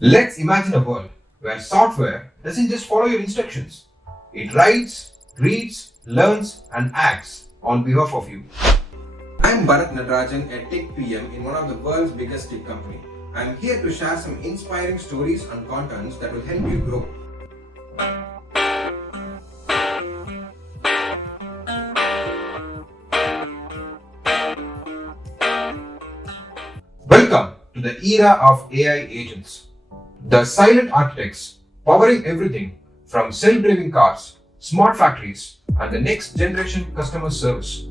Let's imagine a world where software doesn't just follow your instructions. It writes, reads, learns, and acts on behalf of you. I'm Barath, a tech PM in one of the world's biggest tech company. I'm here to share some inspiring stories and contents that will help you grow. Welcome to the era of AI agents. The silent architects powering everything from self-driving cars, smart factories, and the next generation customer service.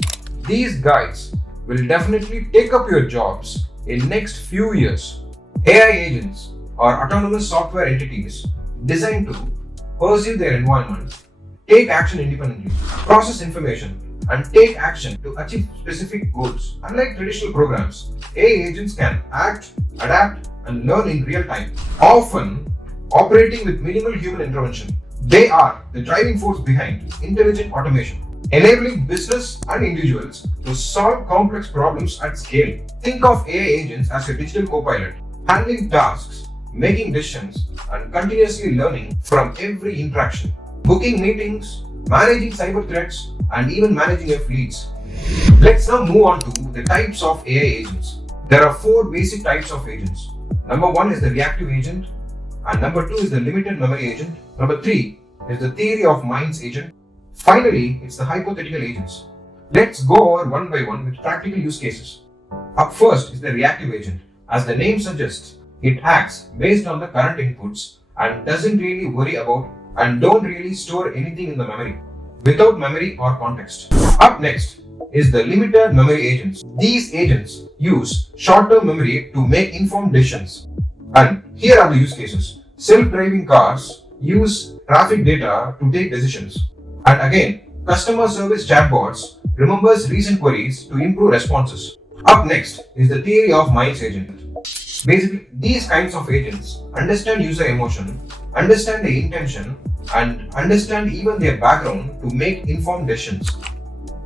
These guys will definitely take up your jobs in next few years. AI agents are autonomous software entities designed to perceive their environment, take action independently, process information, and take action to achieve specific goals. Unlike traditional programs, AI agents can act, adapt, and learn in real time, often operating with minimal human intervention. They are the driving force behind intelligent automation, enabling business and individuals to solve complex problems at scale. Think of AI agents as a digital co-pilot, handling tasks, making decisions, and continuously learning from every interaction, booking meetings, managing cyber threats, and even managing your fleets. Let's now move on to the types of AI agents. There are four basic types of agents. Number one is the reactive agent, and number two is the limited memory agent. Number three is the theory of minds agent. Finally, it's the hypothetical agents. Let's go over one by one with practical use cases. Up first is the reactive agent. As the name suggests, it acts based on the current inputs and doesn't really worry about and don't really store anything in the memory without memory or context. Up next is the limited memory agents. These agents use short-term memory to make informed decisions. And here are the use cases. Self-driving cars use traffic data to take decisions. And again, customer service chatbots remembers recent queries to improve responses. Up next is the theory of minds agent. Basically, these kinds of agents understand user emotion, understand their intention, and understand even their background to make informed decisions.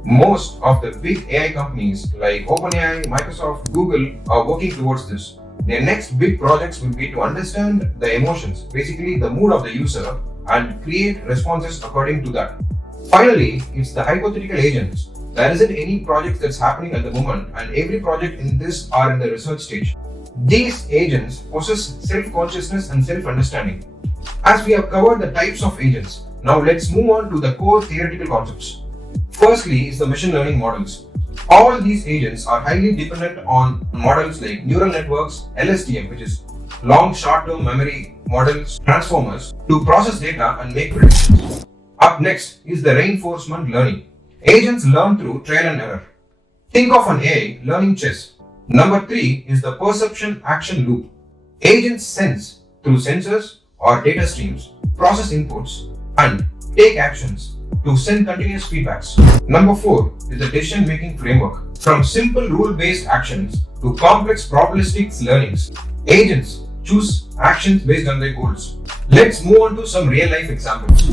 Most of the big AI companies like OpenAI, Microsoft, Google are working towards this. Their next big projects will be to understand the emotions, basically the mood of the user, and create responses according to that. Finally, it's the hypothetical agents. There isn't any project that's happening at the moment, and every project in this are in the research stage. These agents possess self-consciousness and self-understanding. As we have covered the types of agents, now let's move on to the core theoretical concepts. Firstly is the machine learning models. All these agents are highly dependent on models like neural networks, LSTM, which is long short-term memory models, transformers, to process data and make predictions. Up next is the reinforcement learning. Agents learn through trial and error. Think of an AI learning chess. Number three is the perception action loop. Agents sense through sensors or data streams, process inputs, and take actions to send continuous feedbacks. Number four is the decision-making framework. From simple rule-based actions to complex probabilistic learnings, agents choose actions based on their goals. Let's move on to some real-life examples.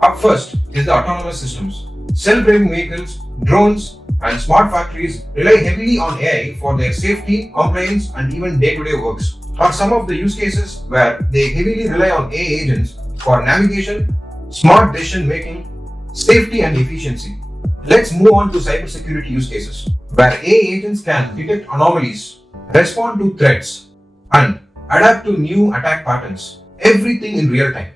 Up first is the autonomous systems. Self-driving vehicles, drones, and smart factories rely heavily on AI for their safety, compliance, and even day-to-day works. Are some of the use cases where they heavily rely on AI agents for navigation, smart decision making, safety, and efficiency. Let's move on to cybersecurity use cases, where AI agents can detect anomalies, respond to threats, and adapt to new attack patterns. Everything in real time.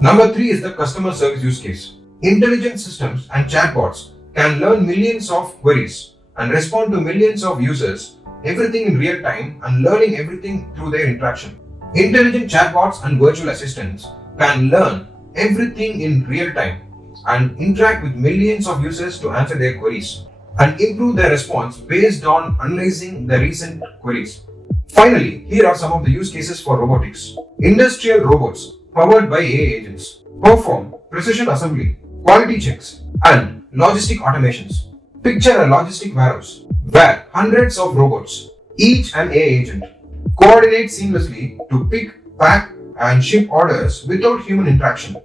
Number three is the customer service use case. Intelligent systems and chatbots can learn millions of queries and respond to millions of users, everything in real time and learning everything through their interaction. Intelligent chatbots and virtual assistants can learn everything in real time and interact with millions of users to answer their queries and improve their response based on analyzing the recent queries. Finally, here are some of the use cases for robotics. Industrial robots powered by AI agents perform precision assembly, quality checks, and logistic automations. Picture a logistic warehouse where hundreds of robots, each an AI agent, coordinate seamlessly to pick, pack, and ship orders without human interaction.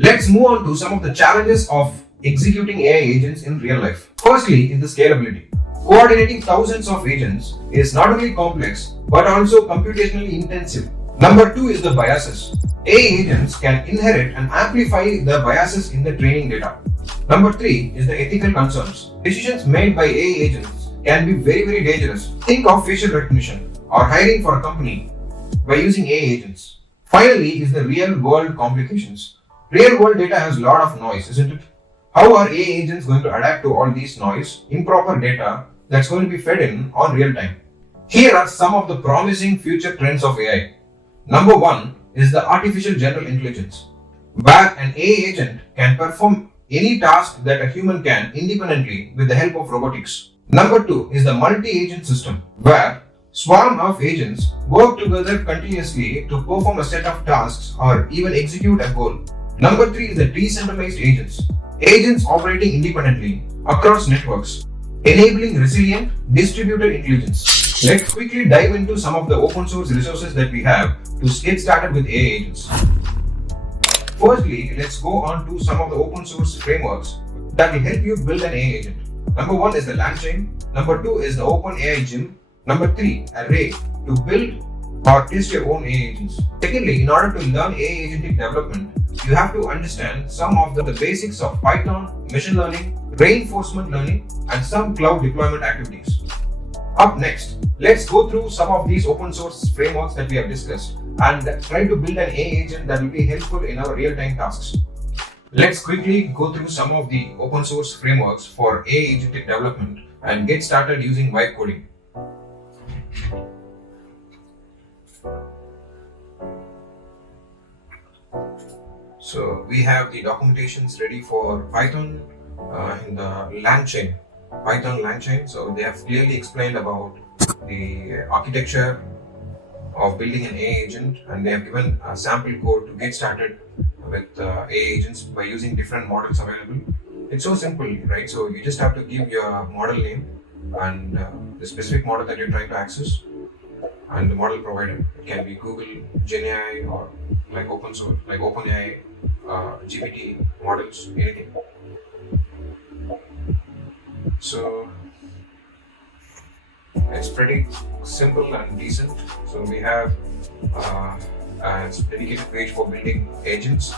Let's move on to some of the challenges of executing AI agents in real life. Firstly is the scalability. Coordinating thousands of agents is not only complex but also computationally intensive. Number 2 is the biases. AI agents can inherit and amplify the biases in the training data. Number 3 is the ethical concerns. Decisions made by AI agents can be very dangerous. Think of facial recognition or hiring for a company by using AI agents. Finally is the real world complications. Real world data has a lot of noise, isn't it? How are AI agents going to adapt to all these noise, improper data that's going to be fed in on real time? Here are some of the promising future trends of AI. Number 1 is the artificial general intelligence, where an AI agent can perform any task that a human can independently with the help of robotics. Number 2 is the multi-agent system, where swarm of agents work together continuously to perform a set of tasks or even execute a goal. Number 3 is the decentralized agents, agents operating independently across networks, enabling resilient distributed intelligence. Let's quickly dive into some of the open source resources that we have to get started with AI agents. Firstly, let's go on to some of the open source frameworks that will help you build an AI agent. Number 1 is the LangChain. Number 2 is the OpenAI Gym. Number 3, Array, to build or test your own AI agents. Secondly, in order to learn AI agentic development, you have to understand some of the basics of Python, machine learning, reinforcement learning, and some cloud deployment activities. Up next, let's go through some of these open source frameworks that we have discussed and try to build an AI agent that will be helpful in our real-time tasks. Let's quickly go through some of the open source frameworks for AI agentic development and get started using vibe coding. So we have the documentations ready for Python in the LangChain, Python LangChain. So they have clearly explained about the architecture of building an AI agent, and they have given a sample code to get started with AI agents by using different models available. It's so simple, right? So you just have to give your model name and the specific model that you're trying to access and the model provider. It can be Google, GenAI, or like open source, like OpenAI, GPT models, anything. So it's pretty simple and decent. So we have a dedicated page for building agents.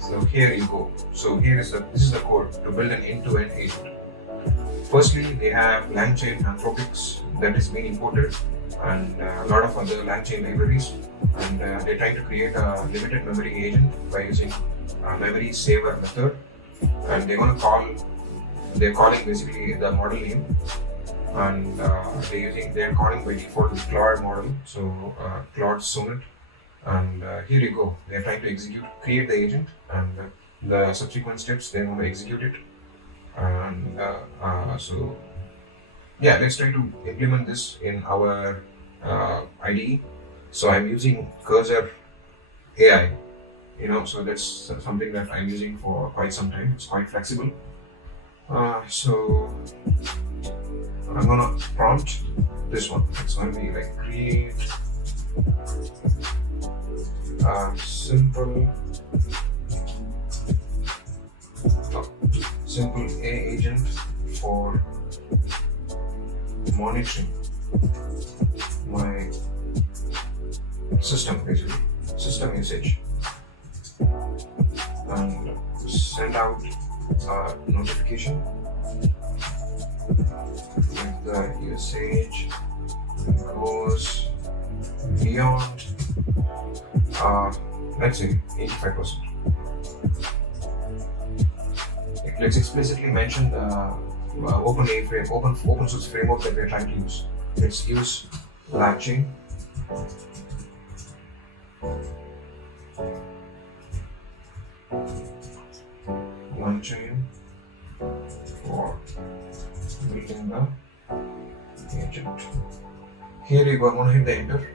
So here you go. So this is the code to build an end-to-end agent. Firstly, they have LangChain Anthropics that is being imported, and a lot of other LangChain libraries, and they're trying to create a limited memory agent by using a memory saver method, and they're calling basically the model name, and they're calling by default the Claude model, so Claude Sonnet, and here you go. They're trying to create the agent, and the subsequent steps they're going to execute it, and so yeah, let's try to implement this in our IDE. So I'm using Cursor AI, so that's something that I'm using for quite some time. It's quite flexible. So I'm gonna prompt this one. It's gonna be like create a simple AI agent for monitoring my system usage, and send out a notification if the usage goes beyond let's say 85%. Let's explicitly mention the open source framework that we're trying to use. Let's use LangChain. LangChain for building the agent. Here you go. I'm going to hit the enter.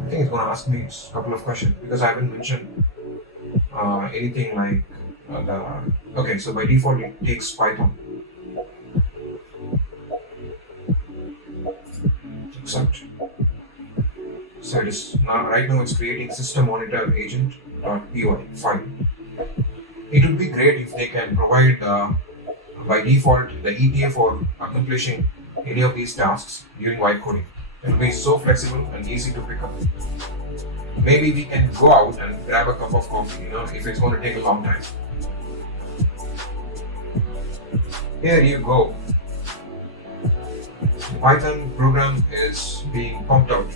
I think it's going to ask me a couple of questions because I haven't mentioned anything like okay, so by default it takes Python. Accept. So it is right now it's creating system monitor agent.py file. It would be great if they can provide by default the ETA for accomplishing any of these tasks during vibe coding. It will be so flexible and easy to pick up. Maybe we can go out and grab a cup of coffee, if it's going to take a long time. Here you go. The Python program is being pumped out.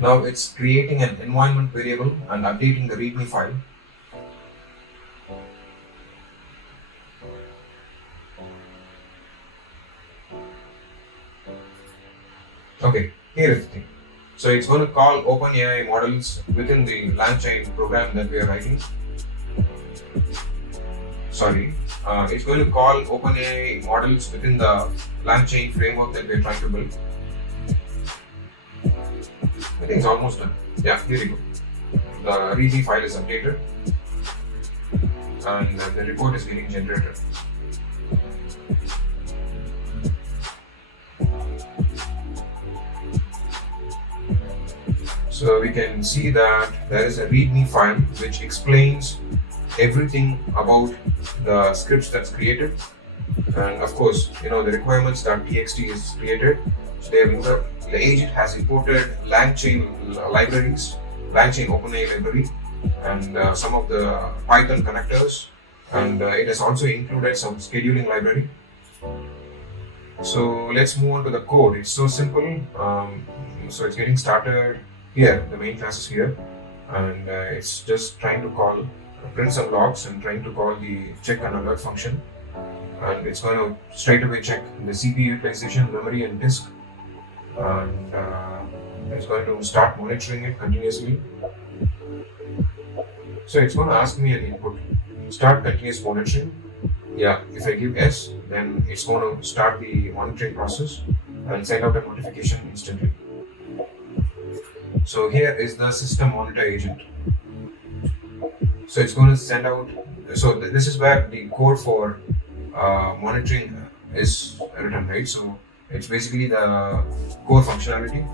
Now it's creating an environment variable and updating the README file. Okay, here is the thing. So it's going to call OpenAI models within the LangChain program that we are writing. It's going to call OpenAI models within the LangChain framework that we are trying to build. I think it's almost done. Yeah, here you go. The README file is updated and the report is getting generated. So we can see that there is a README file which explains everything about the scripts that's created, and of course, the requirements.txt is created. So the agent has imported LangChain libraries, LangChain OpenAI library, and some of the Python connectors, and it has also included some scheduling library. So let's move on to the code. It's so simple. So it's getting started here. The main class is here, and it's just trying to print some logs and trying to call the check and alert function, and it's going to straight away check the CPU utilization, memory and disk, and it's going to start monitoring it continuously. So it's going to ask me an input, start continuous monitoring. Yeah, if I give yes, then it's going to start the monitoring process and send out a notification instantly. So here is the system monitor agent. So it's going to send out, this is where the code for monitoring is written, right? So it's basically the core functionality.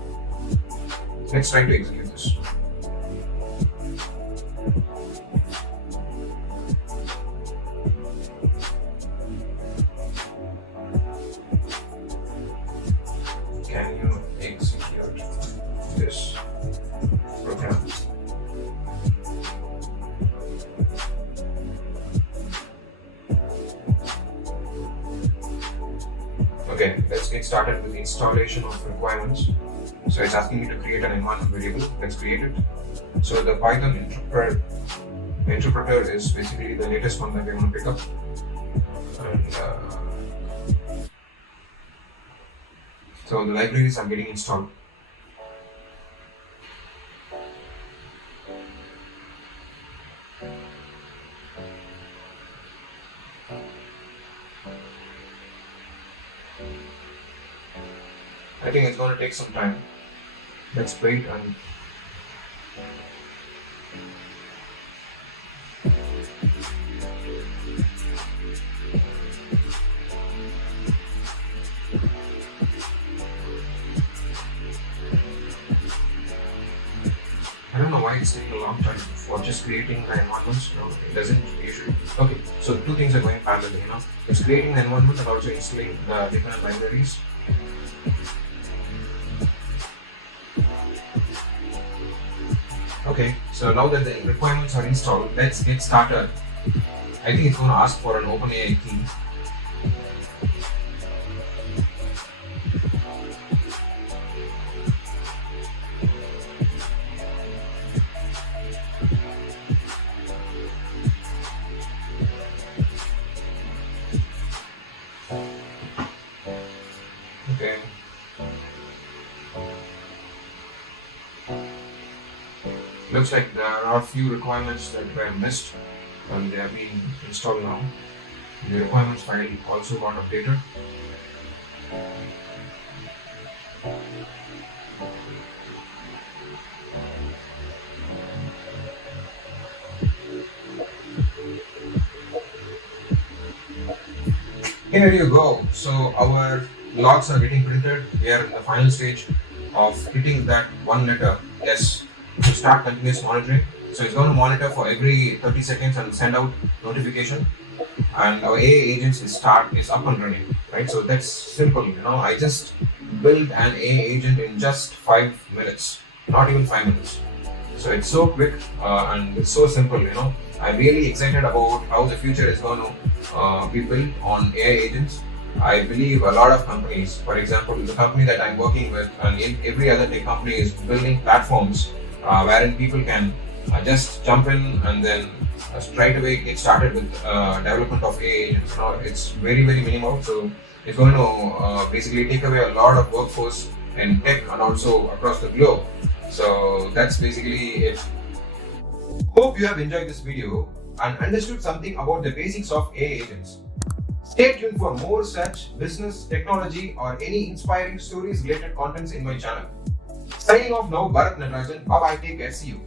Let's try to execute this. Can you execute this program? Okay, let's get started with the installation of requirements. So it's asking me to create an environment variable. Let's create it. So the Python interpreter is basically the latest one that we're going to pick up. And so the libraries are getting installed. I think it's going to take some time. Let's wait and I don't know why it's taking a long time for just creating the environments. It doesn't usually. Okay, so two things are going parallel. It's creating the environment and also installing the different libraries. Okay, so now that the requirements are installed, let's get started. I think it's going to ask for an OpenAI key. Okay. Looks like there are a few requirements that were missed and they are being installed now. The requirements file also got updated. Here you go. So our logs are getting printed. We are in the final stage of hitting that one letter yes to start continuous monitoring. So it's going to monitor for every 30 seconds and send out notification. And our AI agents is up and running, right? So that's simple. I just built an AI agent in just 5 minutes, not even 5 minutes. So it's so quick and it's so simple. I'm really excited about how the future is going to be built on AI agents. I believe a lot of companies, for example, the company that I'm working with and every other tech company is building platforms wherein people can just jump in and then straight away get started with development of AI agents. It's very, very minimal. So it's going to basically take away a lot of workforce in tech and also across the globe. So that's basically it. Hope you have enjoyed this video and understood something about the basics of AI agents. Stay tuned for more such business, technology or any inspiring stories related contents in my channel. Signing off now, Barath Natarajan. Bye bye, take care, see you.